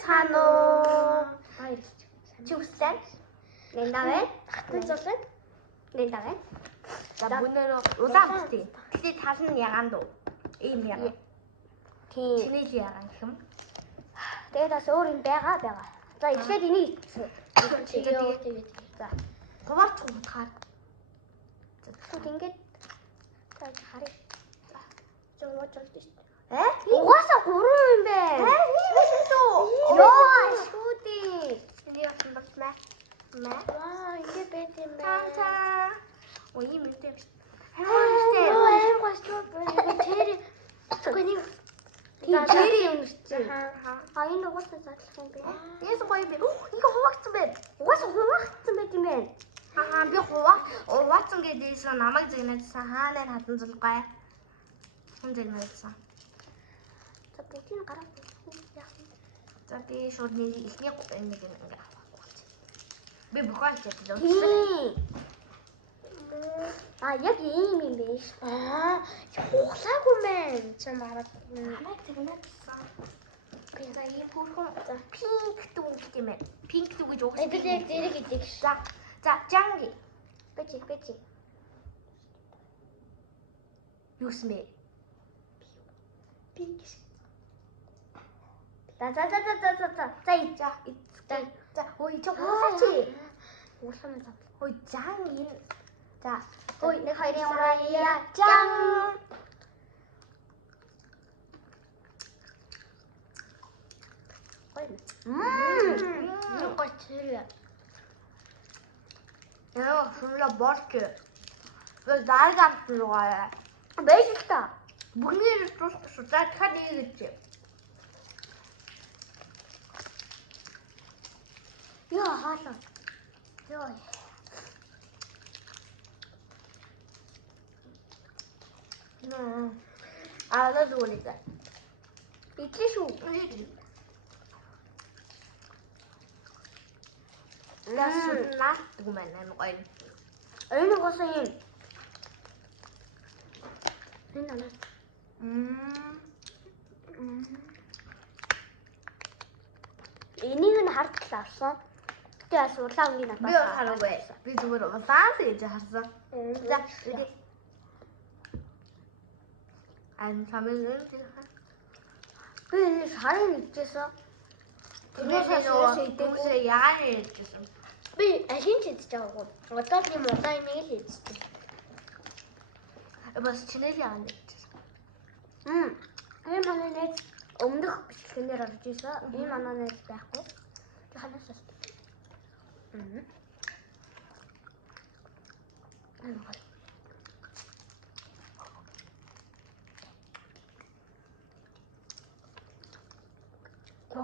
байцгаана уу? Чи үстэй? Нэндавэ? Хатан зулаа. Нэндавэ? За бүгнээр улаан үстэй. Тэгтээ тал нь ягаан дөө. Ийм ягаан. Тийм. Чиний л ягаан гэх юм. Тэгээд бас өөр юм байгаа. За эхлээд энийг тэгээд за. Хуваач утгаар. За тэгээд ингээд харъя. Жоо шүү дээ. Угаасаа 3 юм бэ. Ёо, шүди. Энийг авсан байна. Ваа, ингэ байт юм байна. Та. Ой, юм дээ. Аим гооч тэр Тэри юм шүү. энэ угаасаа задлах юм бэ. Яс гоё би. Ингээ хуваагдсан байна. Угаасаа хуваагдсан байт юм байна. Би хуваагдсан гэдээсэн намайг зэгнэжсэн хаанаа хатан зулгай. Хүн зэгнэжсэн. За бүгдийг гараа яах вэ? За би шууд нэг ихний нэг ингээ авах. Би бухалч ядлаа. Яг ийм юм биш. Хуглаагүй мэн. Чи мараад намайг зэгнэжсэн. За ийм бүрхэн пинк дүү гэх юм байна. Пинк дүү гэж угсаа. би зэрэг идэг. За жанги. Бэжи. Юусэн бэ? Пинк. За ой чи уусаач. Уушлаа мэн. Ой жанги. За ой нэг хоёрын ураа жан. Юу гоцлоо. Яа, шунла борч. Вэ даргам руугаа. Байж л та. Бүгний тусах шүү. За дахиад нэг. Яа, хаалаа. Яа. Аа, луулида. Итлэшүү. Нас гүмэн гоё. Энэ госон юм. Энэ анаа. Энийг нь хардлаа авсан. Тэгээ бас улаан өнгийн надаас. Би хараагүй. Би зүгээр улаан гэж харсан. За, үгүй. Ан самын би энэ шарын нэгжсэн. Тэрнээс яагаад нэгжсэн? Би ашин ч идэж байгаагүй. Одоо тийм улаан нэг л идэж. Бас чиний яагаад нэгжсэн? Энэ манай нэг өмнөх бичлэгээр орж ирсэн. Энэ манай нэг байхгүй. Тэг ханаас.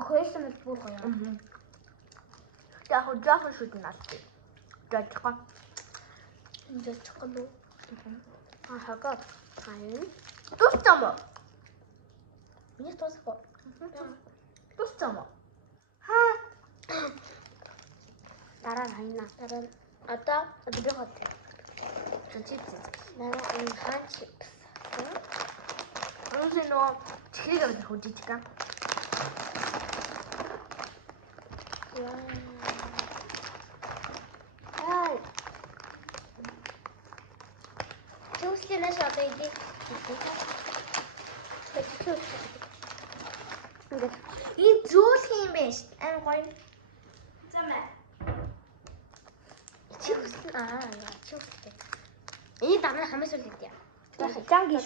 Хөөсөн мэт бүр гоё. Яг жоохон шүд нас. Жаахан. Жаахан уу? Хагад. Тусцам уу? Миний тусах. Тусцам уу? Дараа хайна. Одоо би хот. Чипс. Дараа энэ хаан чипс. Önce no çıkıyor bir hocam. Ay. Juice na siya, baby. İyi juice yemiş. En koyun. Tamam. Juice. Juice. İyi damla hamle söyledi ya. 짱기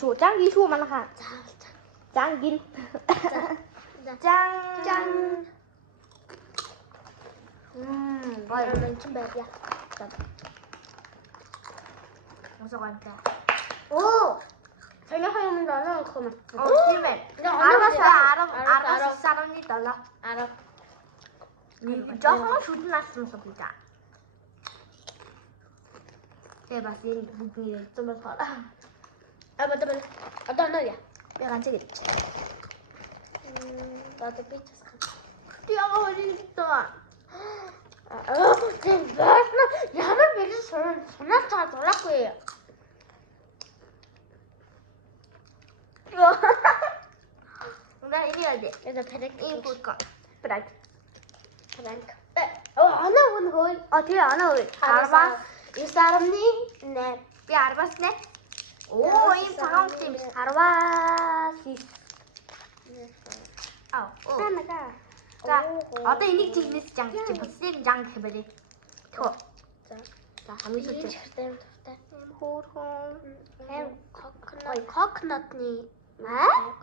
슈 말하. 짱긴. 짱. Bayramın için belki ya. 어서 갈까? 오! 설명하면 나는 그만. 팀에. 알아서 사람이 달라. 알아. 저거 슈트났으면서 보자. 대박, 얘 무기 좀 봐라. 맞다. 어떤 너야? 내가 안 찍겠지. 나도 삐쳤어. 뛰어가 버리겠다. 지금 야만 비서 전화 다 돌았고 해요. 나 이래야 돼. 그래서 배를 이거 볼까? 그래. ранг. Оноо өгнөгөө. Тэгээ оноо өгье. 9.8. Би 10-аас 8. Оо, ийм цагаан юм. 10-аас 9. Танага. За, одоо энийг чихнээс жанг чи бүснийг жанг гэх бэлээ. Тэгвэл. За, хамгийн сүүлд чихтэй юм дуртай. Хөөрхөн. Кокнотны.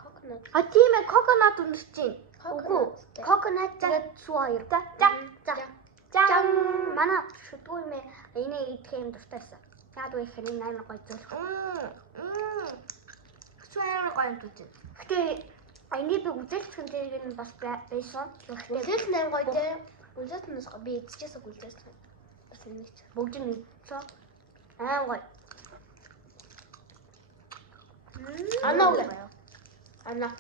Кокнот. Тийм ээ, коконат өнөрч чинь. Үгүй. Коконат тэгээд сүү хоёр. За. Жан. Манай шүтгүй юм ээ. Энийг идэх юм дуртайсан. Яагаад вэ гэхээр энэ амар гоё зөвлөх. Сүү амар гоё юм дүү. Гэтэ энийг би үзэлцэн дээр нь бас байсан. Үзэл нэр гоё те. Үзэлцэнээс би идчихсэн үлдээсэн. Бас нэг ч бүгд нь идсэн. Аа гоё. Анаа уу. Анаа.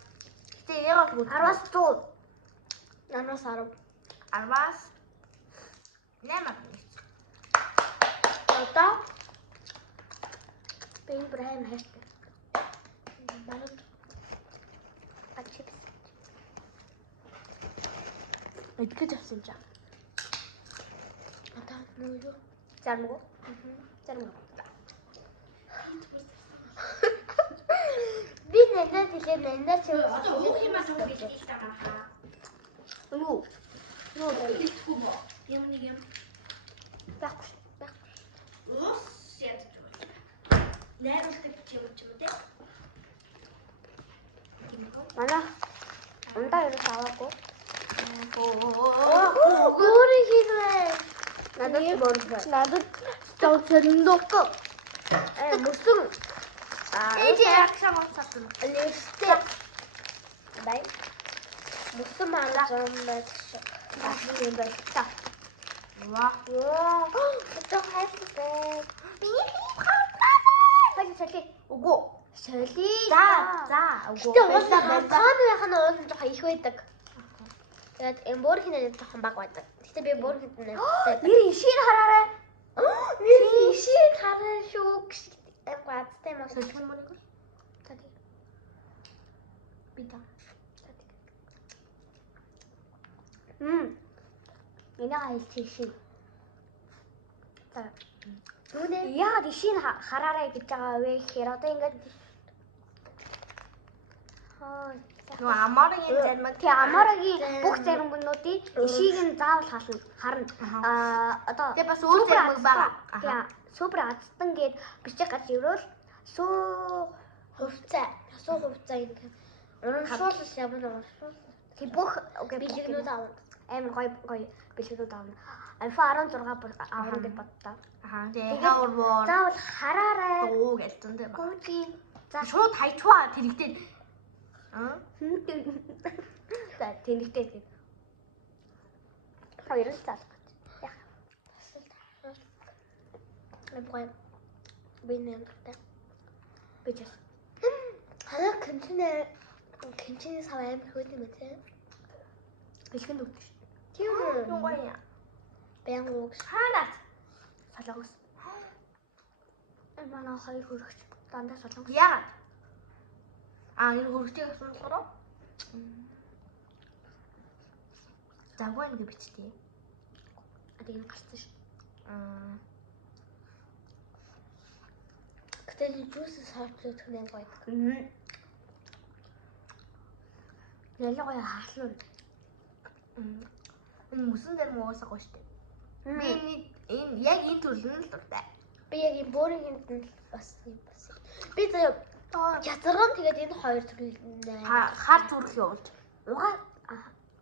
Гэтэ яагаад вэ? 10-аас 100. Нанаас 10. 10-аас 8. Одоо би Брайм хайртай. Баруун. Ачипс. Эдгэж авсан чаа. Одоо нөө юу? Зармаг. Зармаг. Би надад хэлээ надад чи Одоо өөх юмас уу гэж хэлдэг байгаа. Юу? Нөө хэлэхгүй бо. Юм нэг юм. Байхгүй. Ус ядаж байгаа. Найруулдаг юм те. Манай ундаа юу аваагүй. Оо. Гори хийвээ. Надад борбоо. Надад тооцоолондоо. Мөсөн. Энд ягшаа моцсон. Лэстэй. Бай. Мөсөн маань зомбоч. Башин юм байна. Ваа. Одоо хайртай. Миний хаа. Хай сали. Үгүй. Соли. За, үгүй. Гэтэ уусаа хааны хана уулын жоохон их байдаг. Тэгээд эмбор хинээ жоохон баг байдаг. Гэтэ би бүр хинээ. Нэр ишийг хараарай. Нэр ишийг хараа шүү. Гацтай мас. Сөлгөн мөн. Тади. Бита. Энийг хайлт шин. За. Нүнэ яагаад ишийг хараарай гэж байгаа вэ гэхээр одоо ингээд Нөө амаагийн зармаг. Тэг амаагийн бүх заримгнуудыг ишийг нь заавал харна. Одоо Тэг бас өөр зармаг байгаа. Тэг супер азтан гээд бичих гэж ирвэл суу хувцаа ингээд урамшуулал ямар урамшуул. Тэг бүх бэлгэнүүд аав. Амар гоё бэлгэнүүд аав. Альфа 16 аавна гэж боддоо. Тэгээ хавар. Заавал хараарай. Дуу гэлцэн дээ. Гүйтийн. За шууд хайчваа тэрэгтэй. За тэнэгтэй. Хоёр л залах гэж. Яах. Эбгой. Бинэнтэй. Бичээс. Ханаа кимчний сав аим хөөд юм тий. Бэлгэн дүүт шүү. Тийм үү. Юу гоё яа. Бэн ууг. Хаанаас? Солонгос. Манай хоёр хөрөгч дандаа солонгос. Яагаад? Энэ хөрөгчийг асуусараа. Загван гэж бичтээ. Энэ гарсан шүү. Гэтэл juice саачд хэнэ гоё. Ялаа гоё хаална. Энэ мөсөн дээр муусаа гоё штэ. Би энэ яг энэ төрлөн л дуртай. Би яг энэ бөөрийн нь бас юм бас. Би заяа ятарган тэгээд энэ хоёр төрөл хар зүрх явуулж.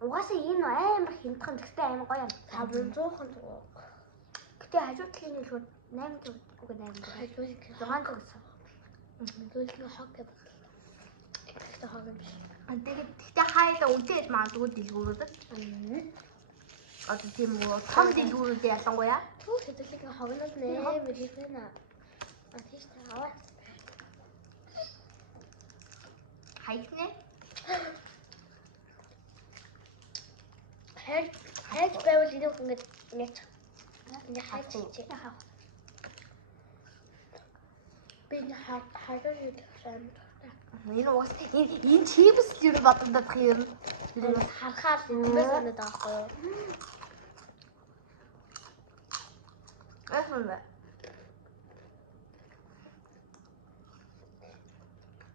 Угаасаа энэ амар хямдхан гэхдээ амар гоё юм. 500хан зураг. Гэтэ хажуу талын нь шууд 800 үгүй 800. Хажуу 600 гэсэн. Төлөвлөгөө хог гэдэг. Гэхдээ хог юм биш. Тэгээд гэхдээ хаяада үнтэй магадгүй дэлгүүрүүдэд. Одоо тийм үү том дэлгүүрүүд ялангуяа. Төв төлөвлөгөө хогнод нээр хэлнэ. Тийш таваа. Хайхнэ. Хайж байвал энэ хүн ингэж яач. Энэ хайж чи. Би энэ хайж юм. Энэ уус энэ чипс юу бодогдох юм. Харахаар юм санаад байгаа. Айхнаа.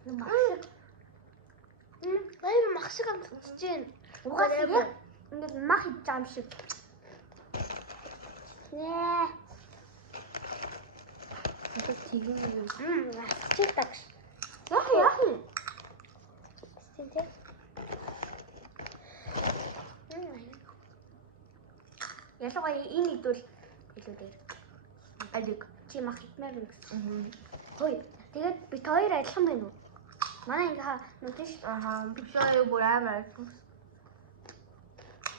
Махшиг. Баяр махшиг амтж чинь. Угаасаа яг ингээд мах хийж байгаа юм шиг. Нээ. Одоо тийм юм. Чиг тагш. Яах юм? Синтээ. Ялангуяа энэ идвэл илүү дээр. Алиг чи мах идмээр юм гэсэн. Хөөе. Тэгээд бид хоёр адилхан байна уу? Манай ингээ нүдэн ш. Ахаа. Би сая бүр амар.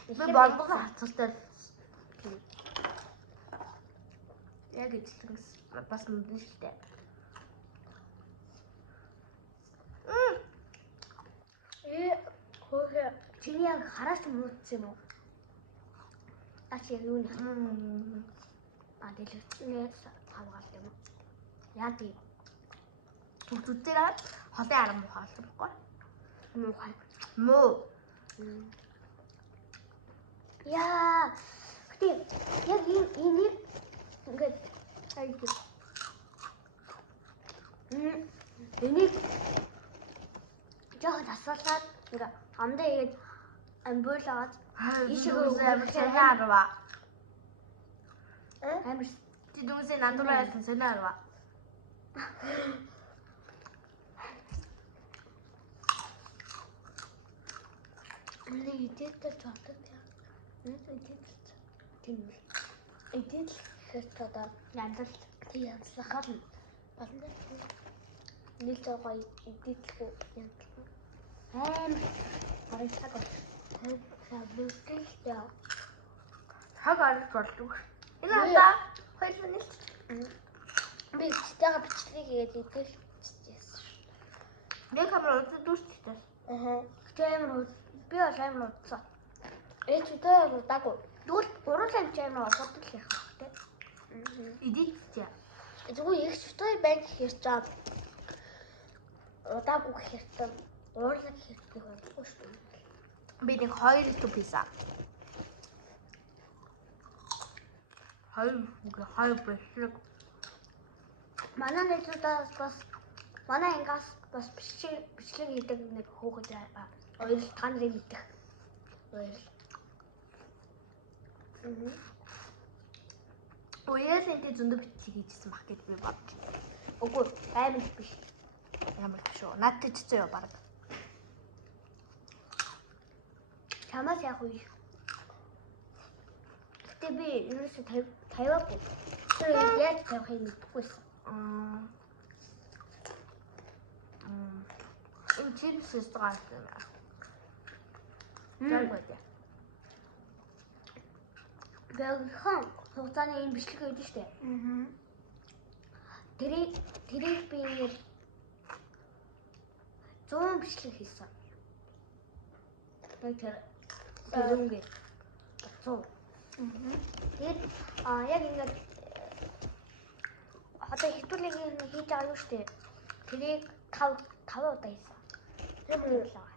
Би бамбуг хацуултал. Яг ижилтгэс бас нүдэн шилтэй. Хөөе. Чиний яг хараач муудсан юм уу? Ачи юу нэ? Дэлгэцнээс хавгаалт юм уу? Яа тийм. Зүгтүүдээр холын арга муухай болсон байхгүй? Муухай. Муу. Яа. Гэтэ яг энийг ингээд айгүй. Энийг жоохон тасалаад ингээ амдаа игээд амбуулаад ишээ сониарва. Амир чи дүнсээ надруулсан сониарва. Энийг идэвхтэй цогтод яа. Идэвхтэй одоо Янзал тий янзлахаар болно. Нийл зогоо идэвхтэй янзлах. харилцаг бол. Бүгдээ Хаг ард болдог. Энэ удаа хоёул нийлж. би читэйгээ бичлэг хийгээд идэвхтэйсэн. Би камер үзэж дүүсчихсэн. Гэтэ амар би бол амар удсан. Читэй удаагүй. Дүүл уруулаа амар хурдан л яах вэ? Идэгчээ. Зүгээр их читэй байг хэрч чад. Удаагүй хэрэг уурлаг хэрэг байхгүй шүү дээ. Би нэг 2 төв пицца. 2 бэлэг. Манай нэзүүдээс бас манай ингаас бас бичлэг хийдэг нэг хөөхөд байгаа. Хоёр та нарын мэдэх. Хоёр. Уяас энэ зөндөө бичлэг хийжсэн бах гэж би бодож. Үгүй амар биш. Ямар биш үү? Надад ч зөө баг. Чамаас яг үе. Гэтэ би ерөөсөө тавиагүй. Тэр яаж тавихыг мэдэхгүйсэн. Энэ чипс байгаа юм аа. Тэгвэл Бэлхэн хугацааны энэ бичлэг хийдэг шүү дээ. Тэрийг би ингээд 100 бичлэг хийсэн. Тэр үнгээд 100. Тэгээд яг ингээд одоо хэдүүлэг хийж байгаа юу шүү дээ. Тэрийг 5 удаа хийсэн. Тэр мөн л байгаа.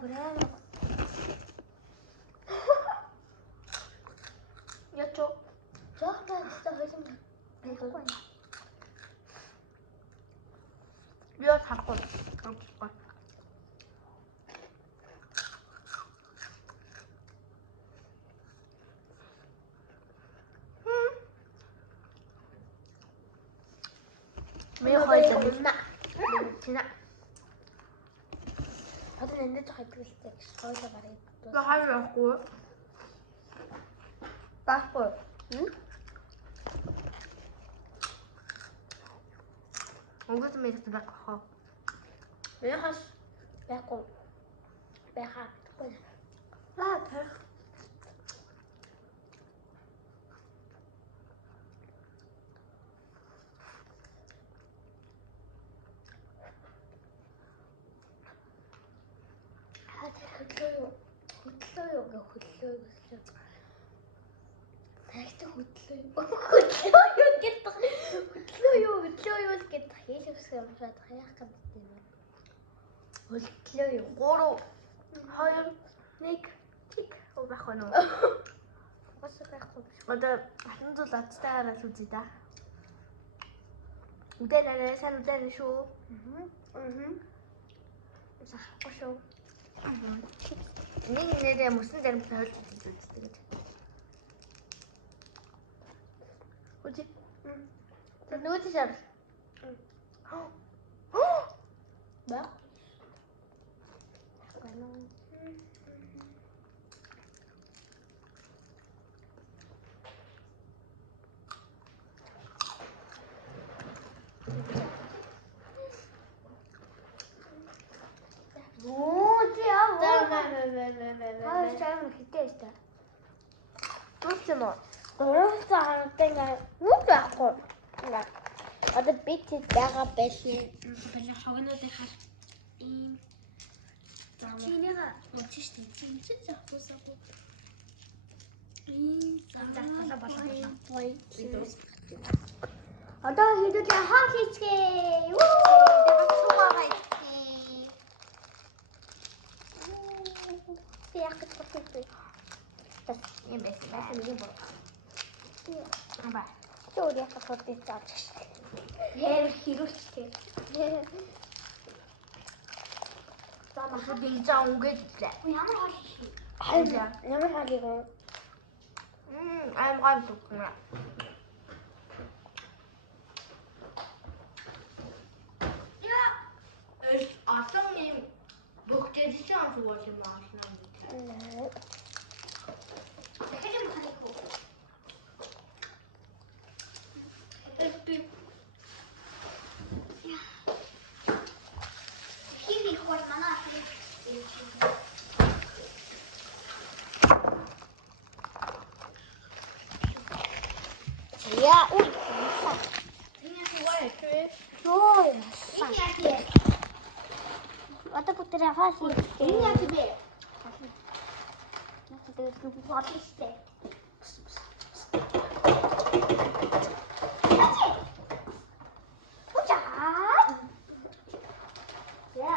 Брэм. Я чё? Жохтой хэсэг хэлсэн. Я тархал. Ми хоёр Тина. Одоо энэ жоо хэлдэг spoiler барыг. Ба хайрахгүй. Баггүй. Өнгөт мэд баггүй. Би хас байхгүй. Бэхаа. Тэр. Хөдлөө. Хайртай хөдлөө юу? Хөдлөө юу гэдэг. Хөдлөө юу л гэдэг. Хийлгэсгээ уншаад яах юм бэ? Хөдлөө юу? 3 2 1 тик байх нь уу? Бас байхгүй. Одоо хатан зүйл ацтайгаар л үзье да. Үдэнэ сайн үдэнэ шүү. Сахгүй шүү. Нэг нэрээ мөсөн зарим тойл үздэг гэж. Үгүй. Тэр нүүti шар. Ба. Чайм хитээстэй. Түлсэн үү? Дөрөвсөн хантай ингээ юу байхгүй. Ингээ одоо бит байгаа байлээ. Бэлэн хогнуудыг хал ийм чинийга үчиж штий. Чиний захуусаагүй. Ийм захуусаа болгоно. Одоо хэдүүлээ хаа хийцгээ. Юу? Яг гэдэг. Ийм байсан юм бол. Аба. Чөөр яг хөдөлж зааж штэ. Яа хэрүүлчтэй. Тама хөдөлж заа үнгээд лээ. Ямар хол. Ямар холыг вэ? I'm going to cook. Aslanım bu dedisi nasıl başım aslanım? Evet. Benim hani bu. Kiwi koymana. Ja, ui. Rồi. Одоо бүтэрээ хаа хийх. Энэ яа тийм бэ? Тэгээд бодсон штэ. Учаа. Я. Я.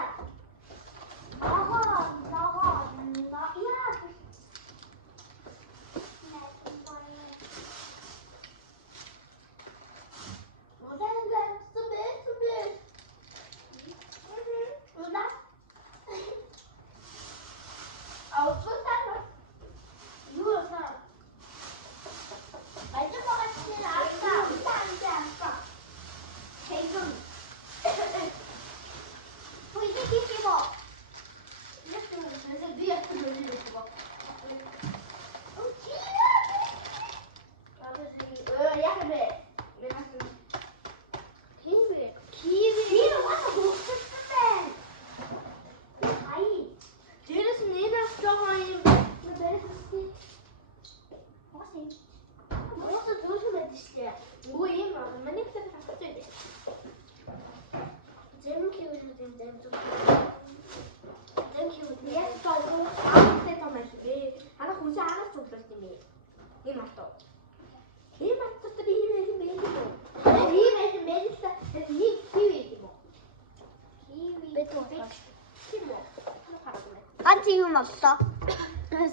Ганц юм боллоо.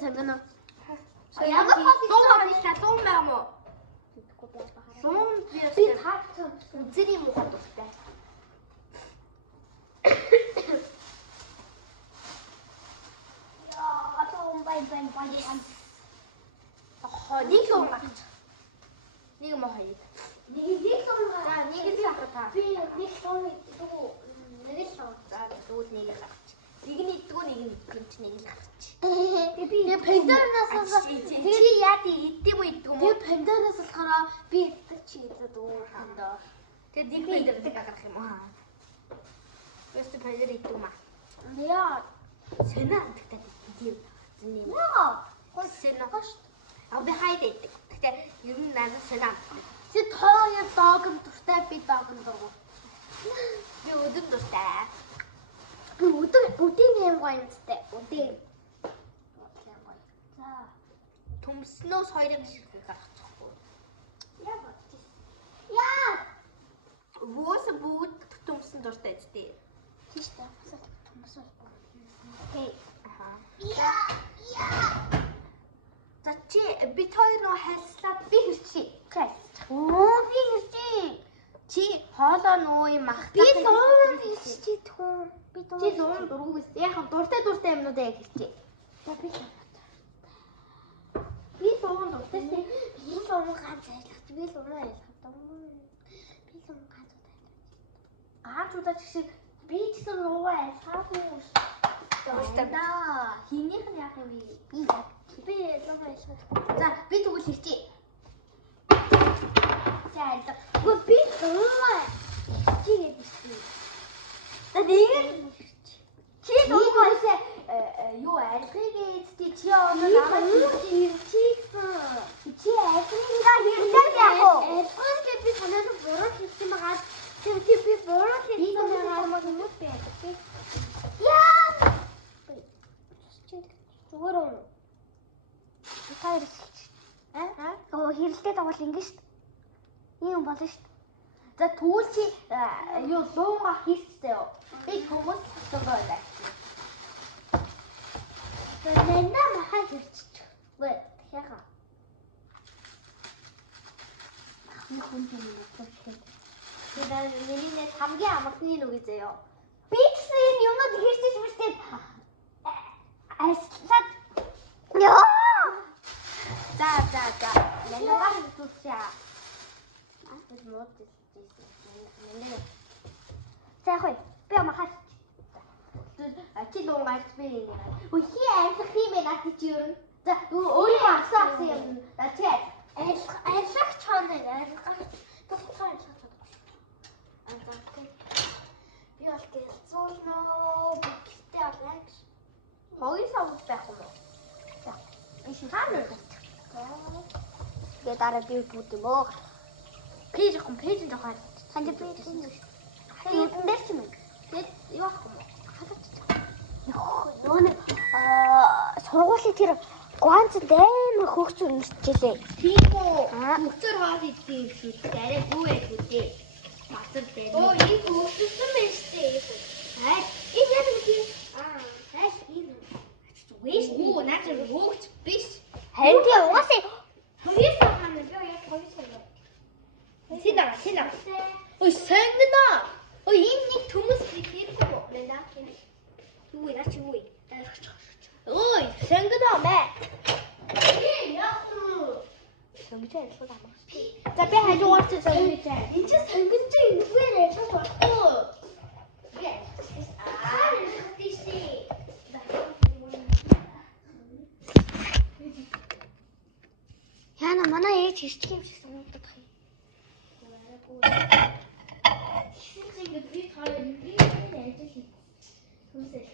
Сагна. Ямар сум юм уу? Сум Би таацсан. үзэр юм уу хаттай. Яа, том бай. Нэг сум гарч. Нэг юм хоёр. Нэг сум За, нэг л хата. би нэг сум дүү. Нэг сум. За, тэгвэл нэг л гарч. Нэг нь идэггүй нэг нь идэггүй нэг л гарч. Би пандоноос чи яа тий идэв үү идэггүй би юм? пандоноос болохоор би чи идээд уурхандаа. Тэгээд нэг пандер дээр гарах юм аа. Өстө пандер идэггүй маа. Яа. Сэнэ гэдэг тийм. Зэний. Яа. Сэнэ гош. А би хайд идэг. Гэтэ ер нь надад сэнэ. Чи тооёо доогм дуртай би доогм дургу. Би өдөр дуртай. Би өдийн юм гоё юмстай. Өдийн. За. Төмснөөс хоёрын шиг гаргачихгүй. Яа. Уус бүгд төмсөн дуртай дээ. Тийш дээ. Төмсөн. Окей. За чи бит хоёроо хайслаад би хэрчээ. Би хэрчээ. Чи хоолоо нөө юм ах. Би луун хэрчээ түн. Чи луун дургуус. Яг дуртай юмнуудаа яг хэрчээ. Би луун дуртай. Би луун ганц айлах. Би луун айлах. Би луун ганц удаа. Гаачудаа чи Би ч гэсэн луун айлхаагүй. да. Хинийх нь яах юм бэ? Би луун айлах. За би тэгвэл хэрчээ. За айлах. Би луун. Чи гэдэг. За нэг чи луунаас юу айлхыг чи оноо намайг чи айлхыгаа хэрдээ яах вэ? Айлхыг би санаад буруу хийсэн байгаа. Би буруу хийсэн байгаа юм уу? Яа! Зүгээр үү? Таар хэрэлдээд байгаа бол ингэ шүү дээ. Ийм болно шүү дээ. За тэгвэл чи юу луунгаа хийстэй юу? Би хүмүүс зогоо байна. Нэнэ махаа хэрччих. Вэ, дахиагаа. Ахны хүн юм уу? Тэгээд миний хамгийн амархны нүг заяа. Би гэсэн энэ юмнууд хэрчиж мэрчээд айслаад. Яа! За. Нэнэгаар зүсчээ. Бид мод дийсэн. За яах вэ? Би махаа. Чи луунгаа би нэг. Хи айлах юм байна чи юу? За өөрөө асуусан юм. За чи Айлах чоноо айлах. Тусгай айлах. Би бол гэлцүүлнөө. Би гэртээ олаа гэж. хогийн савд байх юм уу? За. Хаана? Тэгээд дараа би бүгд юм уу? Пэйж жоохон. Танд би тийм үү? Тэгээд дээр ч юм. Тэгээд юу ах юм? Нөө сургуулийн тэр гуанцд амар хөөгцөн уншчихлээ. Тийм үү? Мөцөр хаад идэв шүү. Арай гүү байг үгүй. Мацар дээр. Оо, ийм хөөгцсөн байж тээ. Хай. Энэ яг тийм. Хайш ийм. Вэш гүү наач хөөгч биш. Харин тийм угаасаа Хоёроо хаана би яг хоёроо. Сина. Ой сэнгэнэ. Ой ийм нэг төмөс хийхгүй юу? Наа. Юу яач юу? Ой сэнгэнэ мэ. Сонгож байгаа юм. За би хажуугаар ч сонгож байгаа. энэ ч сонгож энэгээр ажиллаж болохгүй. Яна манай ээж хэрчг юм шиг санагдаад байна. Чи би хоёр нэг ажил хийх. Түнсэл.